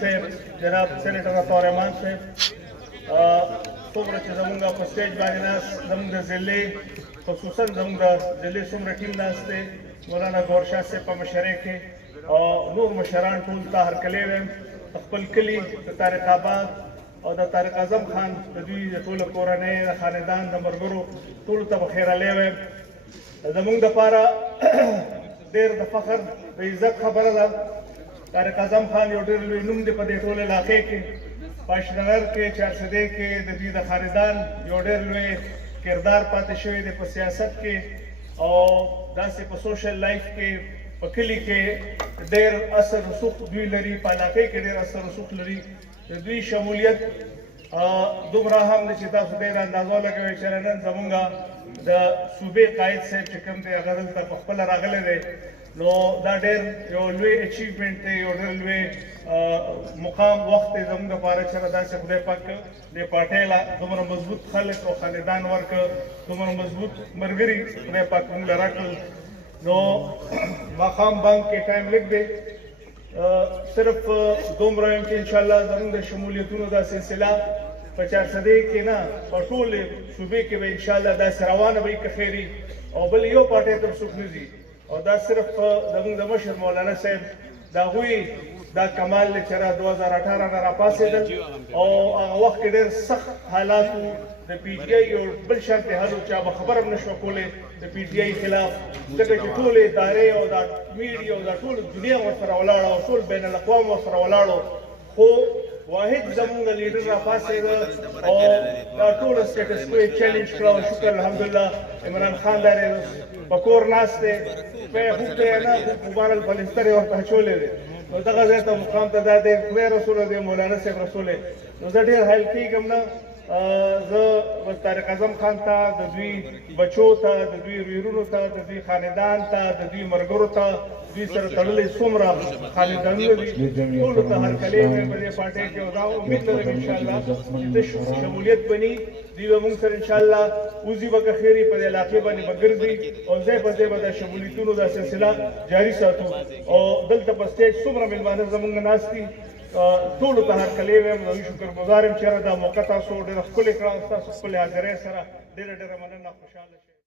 صاحب جناب سینیټر عطا رحمان صاحب څومره چې زمونږ په سټیج باندې ناست زمونږ د ضلعې خصوصا زمونږ د ضلعې څومره ټیم ناست دی مولانا ګور شاه صاحب په مشرۍ کې او نور مشران ټول ته هرکلی وایم خپل کلي د طارق آباد او د طارق اعظم خان د دوی د ټوله کورنۍ د خاندان د ملګرو ټولو ته بخیرالی وایم زمونږ دپاره ډېر د فخر د عزت خبره ده طارق اعظم خان یو ډېر لوی نوم دی په دې ټول علاقې کې په اشنغر کې چارسدې کې د دوی د خاندان یو ډېر لوی کردار پاتې شوی دی په سیاست کې او داسې په سوشل لایف کې په کلي کې ډېر اثر رسوخ دوی لري په علاقې کې ډېر اثر رسوخ لري د دوی شمولیت دومره هم دی چې تاسو ډېر اندازه لګوئ چې نن زمونږ د صوبې قائد صاحب چې کوم دی هغه دلته په خپله راغلی دی نو دا ډېر یو لوی اچیومنټ دی یو ډېر لوی مقام وخت دی زموږ دپاره چې داسې خدای پاک دې پارټۍ له دومره مضبوط خلک او خاندان ورکړه دومره مضبوط ملګري خدای پاک موږ له راکړل نو ماښام بانک کې ټایم لږ دی صرف دومره یم چې انشاءالله زموږ د شمولیتونو دا سلسله په چارسدې کې نه په ټولې صوبې کې به انشاءالله داسې روانه به وي که خیري او بل یو پارټۍ ته څوک نه ځي او دا صرف زموږ د مشر مولانا صاحب د هغوی دا کمال دی چې 2018 نه راپاڅېدل او هغه وخت کې ډېر سخت حالات وو د پی ټي آی یو بل شرط حل و چا به خبره هم نه شوه کولی د پی ټي آی خلاف ځکه چې ټولې ادارې او دا میډیا او دا ټول دنیا ورسره ولاړه او ټول بین الاقوام ورسره ولاړو خو واحد زمونږ لیډر راپاڅېده او دا ټوله سټیټس کو یې چیلنج کړه او شکر الحمدلله عمران خان دا په کور ناست دی خوب ته یې نه مبارل بلستر یې ورته اچولی دی نو دغه ځای ته مقام ته دا دی خدای رسوله دی مولانا صاحب رسولی نو زه ډېر حایل کېږم نه زه طارق اعظم خان ته د دوی بچو ته د دوی ویرونو ته د دوی خاندان ته د دوی ملګرو ته دوی سره تړلې څومره خاندانونه دي ټولو ته هرکلی وایم په دې پارټۍ کې او دا امید لرم انشاءالله چې شمولیت بني دوی به موږ سره انشاءالله وځي به که خیري په دې علاقې باندې به ګرځي او ځای په ځای به دا شمولیتونو دا سلسله جاري ساتو او دلته په سټیج څومره مېلمانه زموږ ناست دي ټولو ته هرکلی وایم دوی شکرګزار یم چې دا موقع تاسو ډېره ښکلې کړه ستاسو خپلې حاضرۍ سره ډېره ډېره مننه خوشحاله